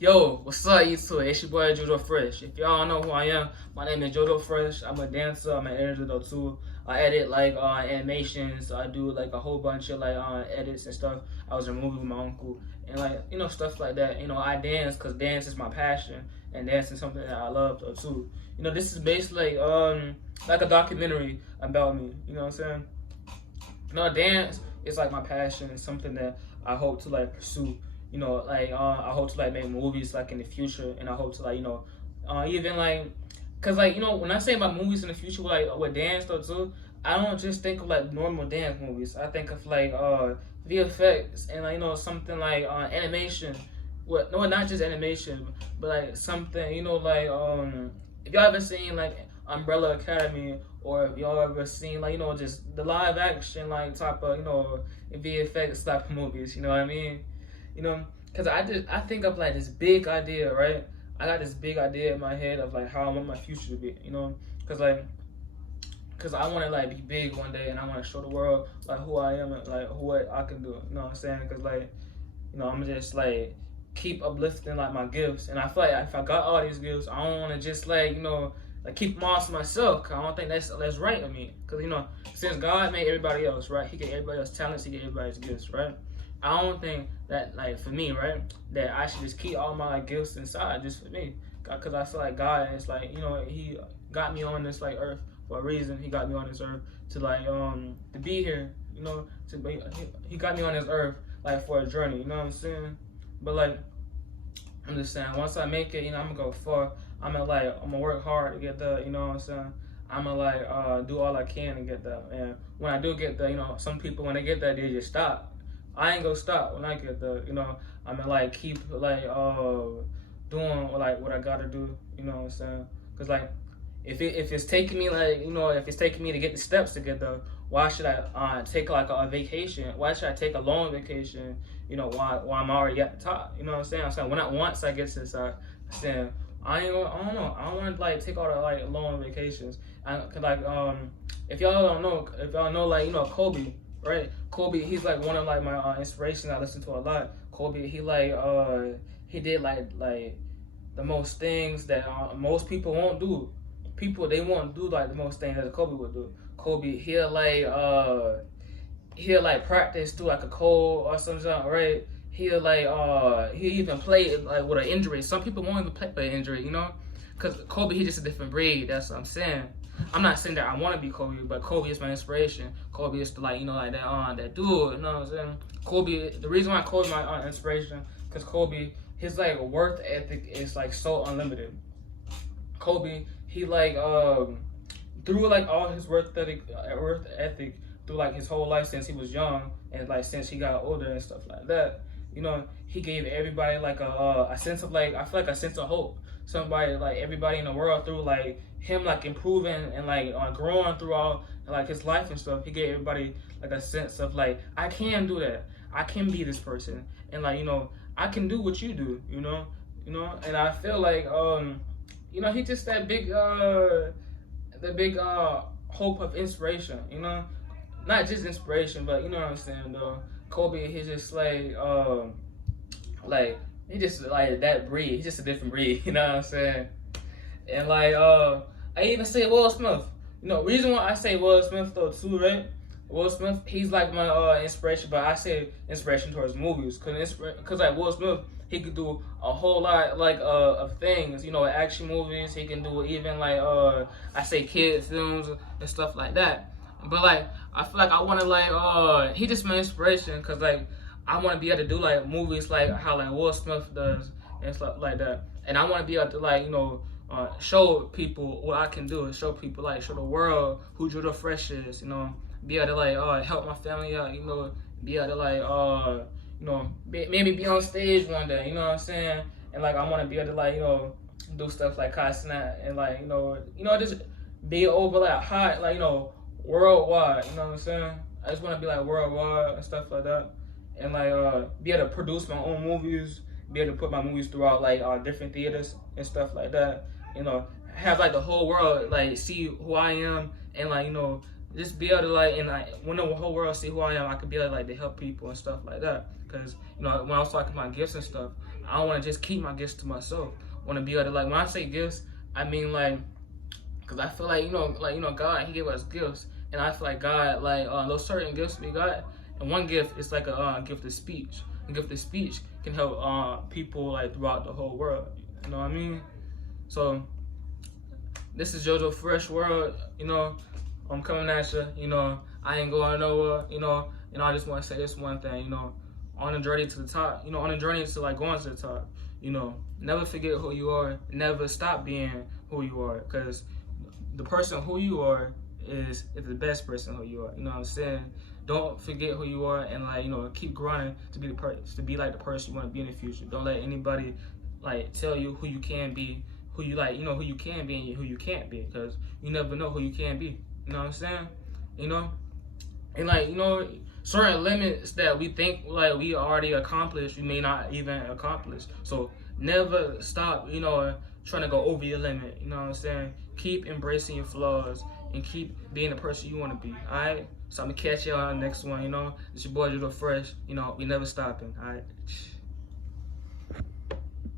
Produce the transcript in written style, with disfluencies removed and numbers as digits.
Yo, what's up, YouTube? It's your boy Jojo Fresh. If y'all don't know who I am, my name is Jojo Fresh. I'm a dancer. I'm an editor though too. I edit like animations. I do like a whole bunch of like edits and stuff. I was in a movie with my uncle and like stuff like that. I dance because dance is my passion and dance is something that I love though too. This is basically like a documentary about me. You know what I'm saying? Dance is like my passion. It's something that I hope to like pursue. I hope to like make movies like in the future, and I hope to like even like, cause like when I say about movies in the future with dance though too, I don't just think of like normal dance movies. I think of like VFX and like something like animation. What no, not just animation, but like something like if y'all ever seen like Umbrella Academy, or if y'all ever seen like just the live action like type of VFX type of movies. You know what I mean? Because I think of like this big idea, right? I got this big idea in my head of like how I want my future to be, because I want to like be big one day, and I want to show the world like who I am and like what I can do. You know what I'm saying? Because like, I'm just like keep uplifting like my gifts, and I feel like if I got all these gifts, I don't want to just like like keep them all to myself. Cause I don't think that's right of me. Cause since God made everybody else, right? He gave everybody else talents. He gave everybody else gifts, right? I don't think that like for me, right, that I should just keep all my like gifts inside just for me. Cause I feel like God is like He got me on this like earth for a reason. He got me on this earth to like to be here. To be, he got me on this earth like for a journey. You know what I'm saying? But like I'm just saying, once I make it, I'm gonna go far. I'm gonna work hard to get there. You know what I'm saying? I'm gonna like do all I can to get there. And when I do get there, some people when they get there, they just stop. I ain't gonna stop when I get there. I'm gonna like keep like doing like what I gotta do. You know what I'm saying? Cause like if it's taking me like if it's taking me to get the steps to get there, why should I take like a vacation? Why should I take a long vacation? While I'm already at the top. You know what I'm saying? I'm saying when once I get to the side, I'm saying I don't know. I don't want to like take all the like long vacations. Cause like if y'all know like Kobe. Right, Kobe, he's like one of like my inspirations. I listen to a lot. Kobe, he like he did like the most things that most people won't do. People they won't do like the most things that Kobe would do. Kobe, he'll like practice through like a cold or something, right? He'll even play like with an injury. Some people won't even play with an injury, because Kobe, he's just a different breed. That's what I'm saying. I'm not saying that I want to be Kobe, but Kobe is my inspiration. Kobe is like like that dude. You know what I'm saying? Kobe. The reason why Kobe my inspiration, because Kobe, his like work ethic is like so unlimited. Kobe, he like through like all his work ethic through like his whole life since he was young and like since he got older and stuff like that. He gave everybody like a sense of like I feel like a sense of hope. Somebody like everybody in the world through like him like improving and like growing through all like his life and stuff. He gave everybody like a sense of like I can do that. I can be this person, and like I can do what you do. And I feel like he just that big hope of inspiration. Not just inspiration, but you know what I'm saying though. Kobe, he's just like he just like that breed. He's just a different breed. You know what I'm saying? And like I even say Will Smith. Reason why I say Will Smith though too, right? Will Smith, he's like my inspiration, but I say inspiration towards movies, cause like Will Smith, he could do a whole lot like of things, action movies. He can do even like I say kid films and stuff like that. But like I feel like I want to like he just my inspiration, cause like I want to be able to do like movies like how like Will Smith does and stuff like that. And I want to be able to like show people what I can do, show people like show the world who Jojo Fresh is. Be able to like help my family out. Be able to like maybe be on stage one day. You know what I'm saying? And like I want to be able to like do stuff like Kai Snap and like just be over like hot like worldwide. You know what I'm saying? I just want to be like worldwide and stuff like that, and like be able to produce my own movies, be able to put my movies throughout like different theaters and stuff like that. Have like the whole world like see who I am, and like just be able to like, and like when the whole world see who I am, I could be able to like to help people and stuff like that. Cause when I was talking about gifts and stuff, I don't want to just keep my gifts to myself. I want to be able to, like, when I say gifts, I mean, like, because I feel like, God, he gave us gifts. And I feel like God, like, those certain gifts we got, and one gift is like a gift of speech. A gift of speech can help people, like, throughout the whole world. You know what I mean? So, this is JoJo Fresh World. I'm coming at you. I ain't going nowhere. I just want to say this one thing. On the journey to the top. On the journey to, like, going to the top. Never forget who you are. Never stop being who you are. Because the person who you are is the best person who you are. You know what I'm saying? Don't forget who you are, and, like, keep growing to be like the person you want to be in the future. Don't let anybody, like, tell you who you can be, who you who you can be and who you can't be, because you never know who you can be. You know what I'm saying? And, like, certain limits that we think, like, we already accomplished, we may not even accomplish. So never stop, trying to go over your limit. You know what I'm saying? Keep embracing your flaws and keep being the person you want to be. All right? So I'm going to catch y'all on the next one. It's your boy, JoJo Fresh. We never stopping. All right?